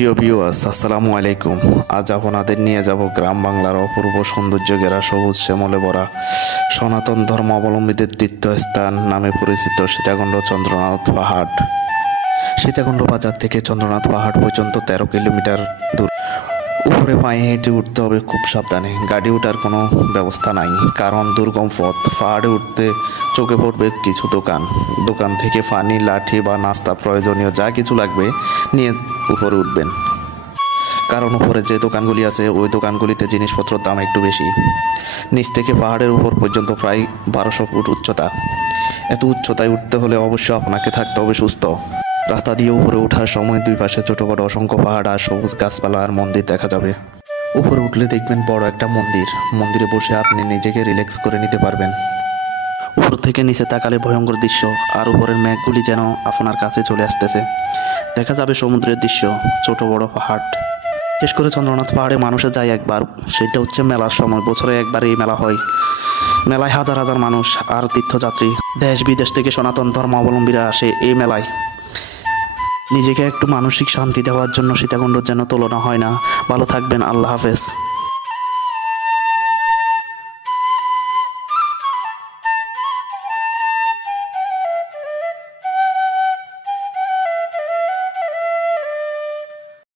প্রিয় ভিউয়ার্স, আসসালামু আলাইকুম। আজ আপনাদের নিয়ে যাব গ্রাম বাংলার অপূর্ব সৌন্দর্য ঘেরা সবুজ শ্যামলে ভরা সনাতন ধর্মাবলম্বীদের তীর্থস্থান নামে পরিচিত সীতাকুণ্ড চন্দ্রনাথ পাহাড়। সীতাকুণ্ড বাজার থেকে চন্দ্রনাথ পাহাড় পর্যন্ত 13 কিলোমিটার দূর। উপরে পায়ে হেঁটে উঠতে হবে খুব সাবধানে। গাড়ি ওঠার কোনো ব্যবস্থা নাই, কারণ দুর্গম পথ। পাহাড়ে উঠতে চোখে পড়বে কিছু দোকান থেকে পানি, লাঠি বা নাস্তা প্রয়োজনীয় যা কিছু লাগবে নিয়ে উপরে উঠবেন, কারণ উপরে যে দোকানগুলি আছে ওই দোকানগুলিতে জিনিসপত্রের দাম একটু বেশি। নিচ থেকে পাহাড়ের উপর পর্যন্ত প্রায় 1200 ফুট উচ্চতা। এত উচ্চতায় উঠতে হলে অবশ্যই আপনাকে থাকতে হবে সুস্থ। রাস্তা দিয়ে উপরে ওঠার সময় দুই পাশে ছোট বড় অসংখ্য পাহাড় আর সবুজ গাছপালা আর মন্দির দেখা যাবে। উপরে উঠলে দেখবেন বড় একটা মন্দিরে বসে আপনি নিজেকে রিল্যাক্স করে নিতে পারবেন। উপর থেকে নিচে তাকালে ভয়ঙ্কর দৃশ্য, আর উপরের মেঘগুলি যেন আপনার কাছে চলে আসতেছে। দেখা যাবে সমুদ্রের দৃশ্য, ছোট বড় পাহাড়। বিশেষ করে চন্দ্রনাথ পাহাড়ে মানুষে যায় একবার, সেটা হচ্ছে মেলার সময়। বছরে একবার এই মেলা হয়। মেলায় হাজার হাজার মানুষ আর তীর্থযাত্রী দেশ বিদেশ থেকে সনাতন ধর্মাবলম্বীরা আসে এই মেলায়। নিজেকে একটু মানসিক শান্তি দেওয়ার জন্য সীতাকুণ্ড যেন তুলনা হয় না। ভালো থাকবেন, আল্লাহ হাফেজ।